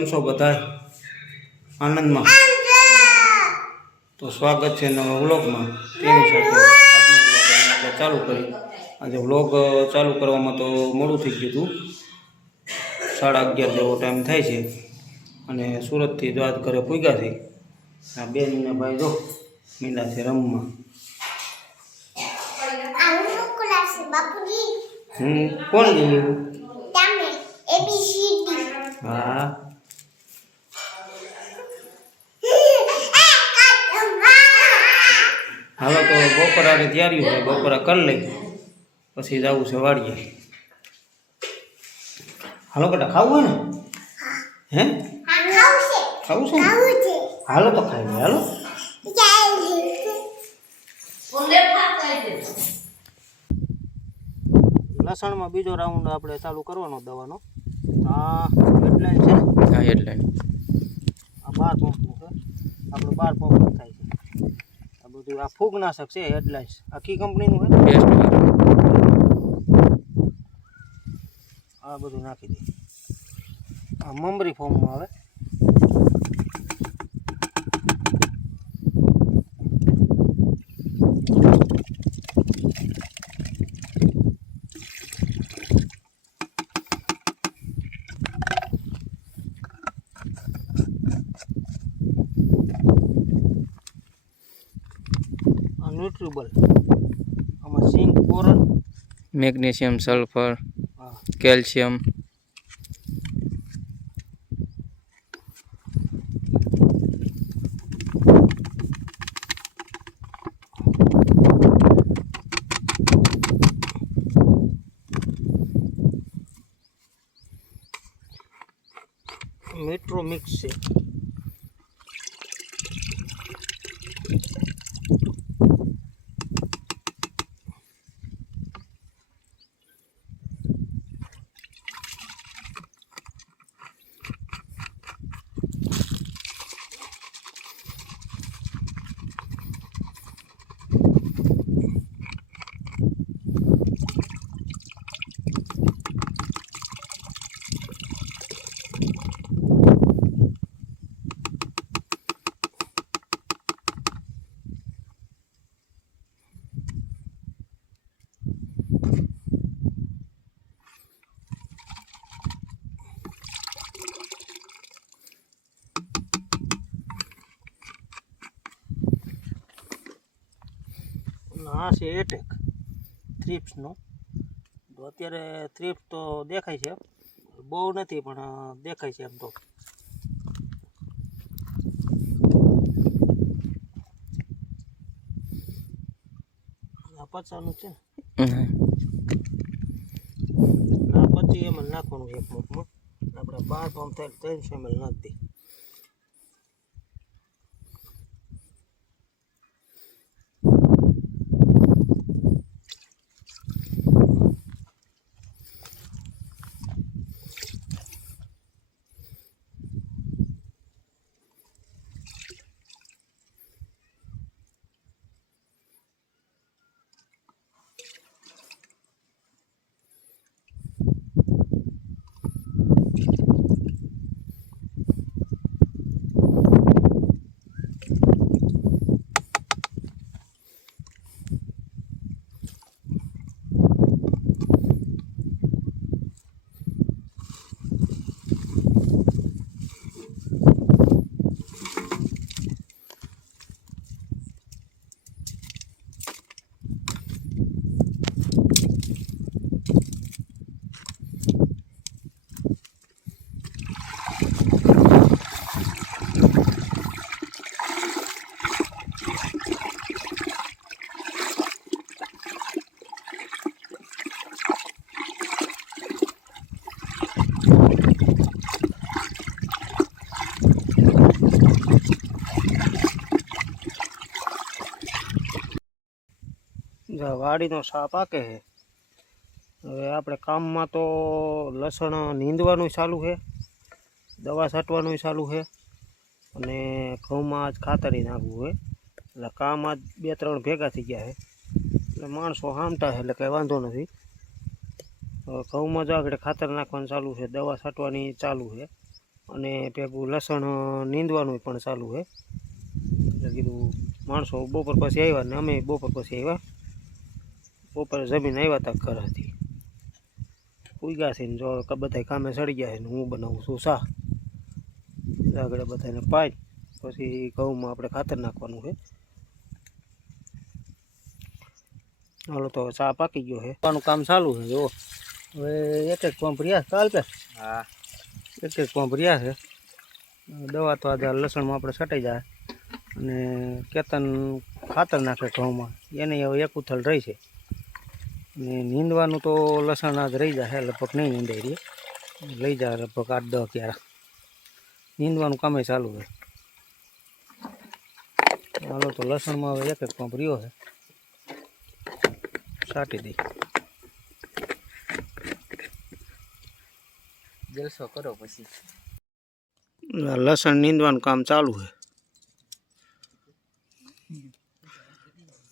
કેમ છો બધા આનંદમાં? તો સ્વાગત છે નવા વ્લોગમાં. તેની સાથે આજનો વ્લોગ આપણે ચાલુ કરી. આજે વ્લોગ ચાલુ કરવામાં તો મોડું થઈ ગયું હતું, 11:30 જેવો ટાઈમ થાય છે અને સુરતથી જો આજ ઘરે પૂગ્યા છે. આ બેન ને ભાઈ જો મીંડા છે રમવા. કોણ ગયું? હા હાલો તો બપોરાની તૈયારી હોય, બપોરા કરી લઈ પછી જવું છે વાડીએ. હાલો બેટા, ખાવું હોય ને? હે ખાવું છે? હાલો તો ખાઈ લે. હાલો લસણમાં બીજો રાઉન્ડ આપણે ચાલુ કરવાનો દવાનો. હા હેડલાઇન છે ને? હા હેડલાઇન. આ 12 પંપનું છે, આપણે 12 પંપ થાય છે. આ બધું આ ફૂગનાશક છે. હેડલાઇન્સ આખી કંપનીનું છે. આ બધું નાખી દે. આ મમરી ફોર્મમાં આવે. ન્યુટ્રીબલ આમાં zinc, boron, magnesium, sulphur, calcium. Metro mix છે. આ છે એટેક થ્રિપ્સનો. તો અત્યારે થ્રિપ્સ તો દેખાય છે, બહુ નથી પણ દેખાય છે એમ તો. આ 50નું છે ને? ના 25 ml નાખવાનું એક મગમાં. આપણે 12 પંપ થાય 300 ml નાખી દઈએ. વાડીનો સા પાકે છે. હવે આપણે કામમાં તો લસણ નીંદવાનું ચાલુ છે, દવા છાંટવાનું ચાલુ છે અને ઘઉંમાં આજ ખાતરી નાખવું હોય. એટલે કામ આજ 2-3 ભેગા થઈ ગયા છે. એટલે માણસો હામટા છે એટલે કંઈ વાંધો નથી. ઘઉંમાં જો આગળ ખાતર નાખવાનું ચાલુ છે, દવા છાંટવાની ચાલુ છે. અને ભેગું લસણ નીંદવાનું પણ ચાલુ છે. એટલે કીધું માણસો બપોર પછી આવ્યા ને અમે બપોર પછી આવ્યા. બપોરે જમીન આવ્યા હતા ઘરેથી ઉગ્યા છે ને જો બધા કામે ચડી ગયા છે ને હું બનાવું છું શા. આગળ બધાને પાઈ પછી ઘઉંમાં આપણે ખાતર નાખવાનું છે. હાલો તો ચા પાકી ગયો છે. પાનું કામ ચાલુ છે. જો હવે એક પંપ રહ્યા ચાલ પે. હા, એક પંપ રહ્યા છે. દવા તો આજે લસણમાં આપણે છટાઈ જાય અને કેતન ખાતર નાખે ઘઉંમાં એને હવે એક ઉથલ રહી છે. અને નીંદવાનું તો લસણ આજ રહી જાય લગભગ નહીં નીંદાઈ રહી, લઈ જાય લગભગ 8-10 ક્યારા. નીંદવાનું કામે ચાલુ છે. હાલો તો લસણમાં હવે એક પંપ રહ્યો છે, છાંટી દઈ. જલસો કરો પછી. લસણ નીંદવાનું કામ ચાલુ છે.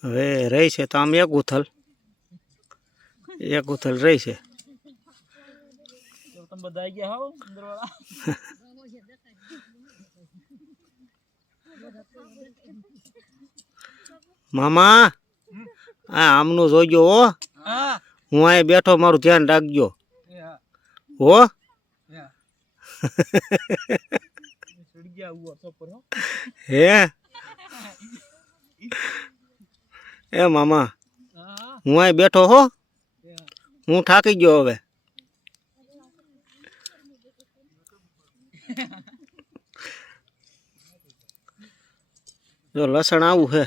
હવે રહી છે તો આમ એક ઉથલ રહી છે. તમે બધા આવી ગયા હો અંદરવાળા. મામા આ આમનું જોજો હો. હું અહીં બેઠો, મારું ધ્યાન રાખજો હો. હે એ મામા હું અહીં બેઠો હો, હું થાકી ગયો હવે. જો લસણ આવું છે.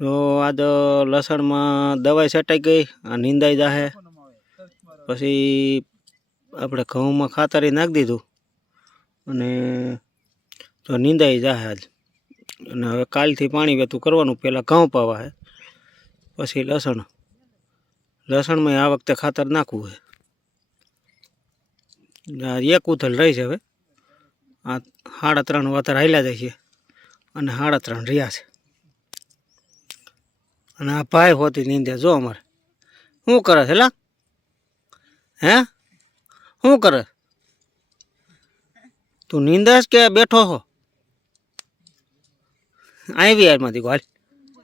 જો આજ લસણમાં દવાઈ છટાઈ ગઈ, આ નીંદાઈ જાહે. પછી આપણે ઘઉંમાં ખાતરી નાખી દીધું અને જો નીંદાઈ જાહે આજ. અને હવે કાલથી પાણી વેતું કરવાનું. પહેલાં ઘઉં પાવા છે, પછી લસણમાં આ વખતે ખાતર નાખવું છે. એક ઉથલ રહી છે. હવે આ 3.5 વાતર હાલ્યા જાય છે અને 3.5 રહ્યા છે. અને આ ભાઈ હોતી નીંદે જો અમારે શું કરે છે લા? હે શું કરે તું? નીંદાશ કે બેઠો હો? આવી યારમાંથી હાલ,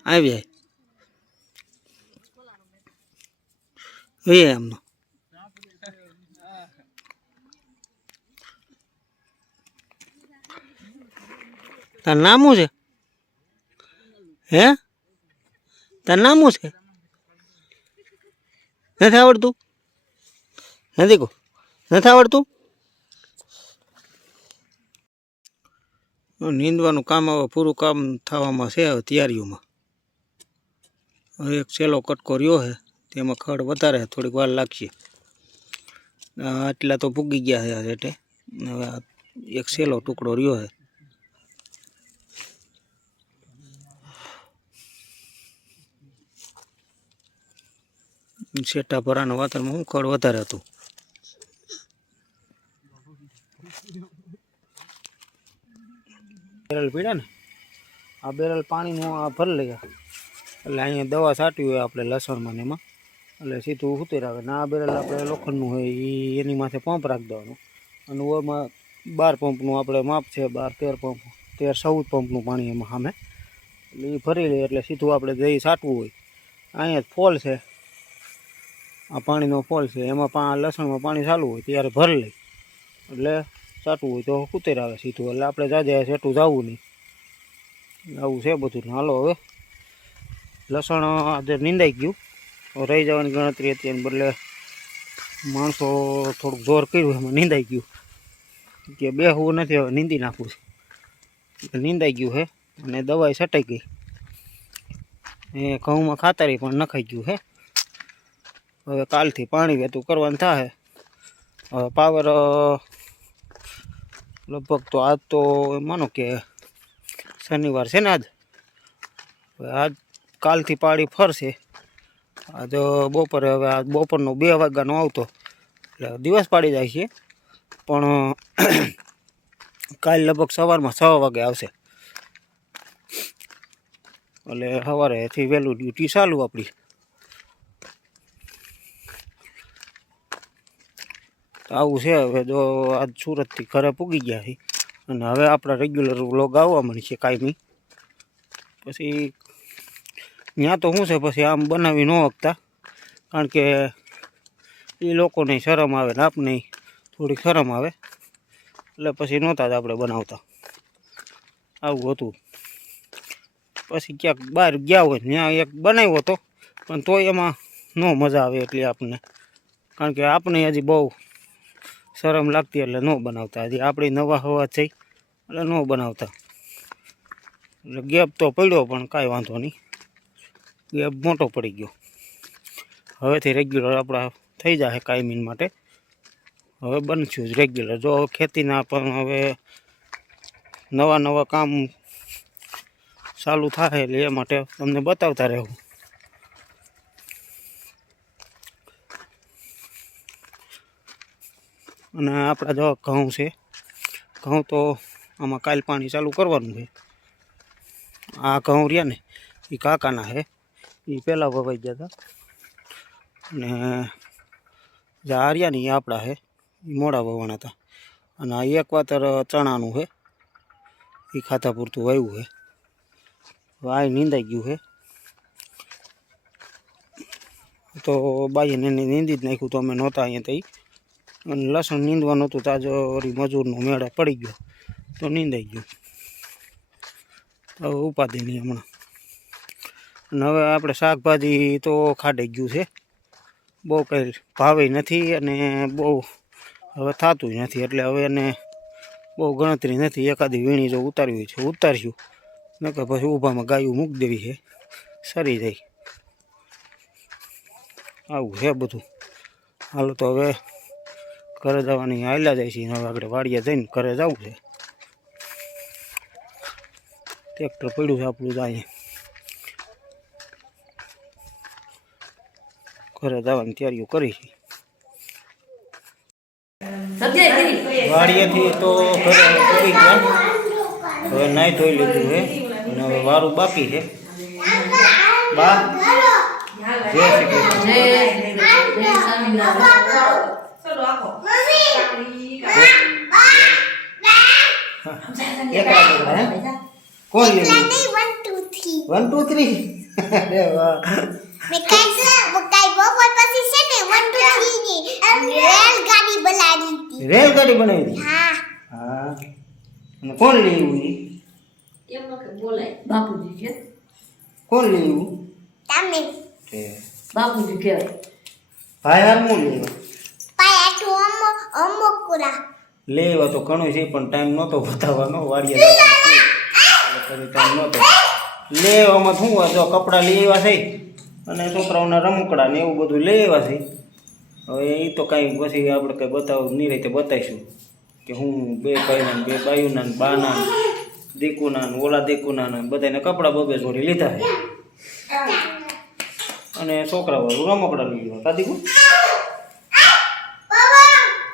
આવી આવી એમનો. તાર નામ શું છે? હે તાર નામ શું છે? નથી આવડતું? નથી આવડતું? નીંદવાનું કામ હવે પૂરું કામ થવામાં છે. હવે તૈયારીઓમાં હવે એક છેલ્લો કટકો રહ્યો છે, તેમાં ખડ વધારે થોડીક વાર લાગશે. આટલા તો પૂગી ગયા છે આ રેટે. હવે એક છેલ્લો ટુકડો રહ્યો છે. શેટા ભરાના વાતરમાં શું ખડ વધારે હતું. બેરલ પીડ્યા ને, આ બેરલ પાણીનું આ ભરી લઈએ એટલે અહીંયા દવા છાંટવી હોય આપણે લસણમાં ને એમાં, એટલે સીધું ઉતરી આવે ને. આ બેરલ આપણે લોખંડનું હોય એની માથે પંપ રાખી દેવાનું અને ઓમાં 12 પંપનું આપણે માપ છે, 12-13 પંપ, 13-14 પંપનું પાણી એમાં સામે. એટલે એ ભરી લઈએ એટલે સીધું આપણે જઈ છાંટવું હોય. અહીંયા ફોલ છે, આ પાણીનો ફોલ છે, એમાં લસણમાં પાણી ચાલુ હોય ત્યારે ભરી લઈ એટલે છાંટવું હોય તો ઉતર આવે સીધું. એટલે આપણે જાજે સેટું જવું નહીં. આવું છે બધું. હાલો હવે લસણ આજે નીંદાઈ ગયું. રહી જવાની ગણતરી હતી એને બદલે માણસો થોડુંક જોર કર્યું, એમાં નીંદાઈ ગયું. કે બેહવું નથી, હવે નીંદી નાખવું છે. નીંદાઈ ગયું છે અને દવાઈ છટાઈ ગઈ. એ ઘઉંમાં ખાતરી પણ નખાઈ ગયું છે. હવે કાલથી પાણી વેતું કરવાનું થાય. હવે પાવર લગભગ તો આજ તો માનો કે શનિવાર છે ને આજ. આજ કાલથી પાણી ફરશે. આજ બપોરે, હવે આજ બપોરનો 2 વાગ્યાનો આવતો એટલે દિવસ પાડી જાય છે. પણ કાલ લગભગ સવારમાં 6 વાગે આવશે. એટલે સવારેથી વહેલું ડ્યુટી ચાલુ આપણી. તો આવું છે. હવે જો આજ સુરતથી ઘરે પૂગી ગયા છે અને હવે આપણા રેગ્યુલર વ્લોગ આવવા મળશે કાયમી. પછી ત્યાં તો શું છે, પછી આમ બનાવી ન શકતા, કારણ કે એ લોકોને શરમ આવે ને આપને થોડીક શરમ આવે, એટલે પછી નહોતા જ આપણે બનાવતા. આવું હતું. પછી ક્યાંક બહાર ગયા હોય ત્યાં એક બનાવ્યો હતો, પણ તોય એમાં ન મજા આવે એટલી આપણને, કારણ કે આપણે હજી બહુ શરમ લાગતી એટલે ન બનાવતા. હજી આપણી નવા હવા થઈ એટલે ન બનાવતા. એટલે ગેપ તો પડ્યો પણ કાંઈ વાંધો નહીં, ગેપ મોટો પડી ગયો. હવેથી રેગ્યુલર આપણા થઈ જશે કાયમી માટે. હવે બનશું જ રેગ્યુલર. જો ખેતીના પણ હવે નવા કામ ચાલુ થાય એટલે એ માટે તમને બતાવતા રહેવું. અને આપણા જો ઘઉં છે, ઘઉં તો આમાં કાલ પાણી ચાલુ કરવાનું છે. આ ઘઉં રહ્યા ને એ કાકાના છે, એ પહેલાં વવાઈ ગયા હતા. અને જે આ રહ્યા ને એ આપણા છે, એ મોડા વવાણા હતા. અને આ એક વાતર ચણાનું છે, એ ખાતા પૂરતું વાવ્યું છે. આ નીંદાઈ ગયું છે, તો બાઈને નીંદી જ નાખ્યું. તો અમે નહોતા અહીંયા તઈ, અને લસણ નીંદવાનું હતું, તાજો વળી મજૂરનો મેળા પડી ગયો તો નીંદાઈ ગયું. હવે ઉપાધિ નહીં હમણાં. અને હવે આપણે શાકભાજી તો ખાડાઈ ગયું છે, બહુ કંઈ ભાવે નથી અને બહુ હવે થતું નથી. એટલે હવે એને બહુ ગણતરી નથી. એકાદી વીણી જો ઉતારવી હોય છે ઉતાર્યું, નકર પછી ઊભામાં ગાયું મૂકી દેવી છે, સરી જાય. આવું છે બધું. હાલો તો હવે ઘરે જવાની હાલ્યા જાય છે. હવે આપણે વાડીએ જઈને ઘરે જવું છે. ટ્રેક્ટર પડ્યું છે આપણું, જાય ઘરે જવાની તૈયારીઓ કરી છે. વાડીએથી તો ઘરે પડી ગયા. હવે નાહી ધોઈ લીધું છે અને હવે વારું બાકી છે. બા જય શ્રી કૃષ્ણ. કોણ લેવું? 1 2 3 અરે વાહ. રેલગાડી બનાવી હતી. હા. અને કોણ લેવું? બાપુજી છે. કોણ લેવું? તમે. બાપુજી કહેવાય. ભાઈ હાર હું લેવા? અમુકુરા. લેવા તો ઘણું છે, પણ ટાઈમ નહોતો બતાવવાનો. વાડીએ ટાઈમ નહોતો લેવામાં. શું હોય, જો કપડાં લેવા છે અને છોકરાઓના રમકડા ને એવું બધું લેવા છે. હવે એ તો કાંઈ પછી આપણે કંઈ બતાવું નહીં, રીતે બતાવીશું કે હું 2 ભાઈના 2 બાયુના ને બાના દીકુના ને ઓલા દીકુના ને બધાને કપડાં 2 જોડી લીધા છે. અને છોકરાવાળું રમકડા લીધું કા દીકુ.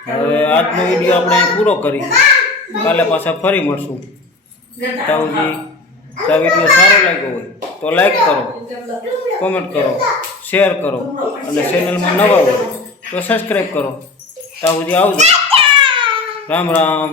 હવે આજનો વિડીયો આપણે અહીં પૂરો કરી, કાલે પાછા ફરી મળશું. તાવજી આ વિડીયો સારો લાગ્યો હોય તો લાઈક કરો, કોમેન્ટ કરો, શેર કરો, અને ચેનલમાં નવા હોય તો સબસ્ક્રાઈબ કરો. તાવજી આવજો. રામ રામ.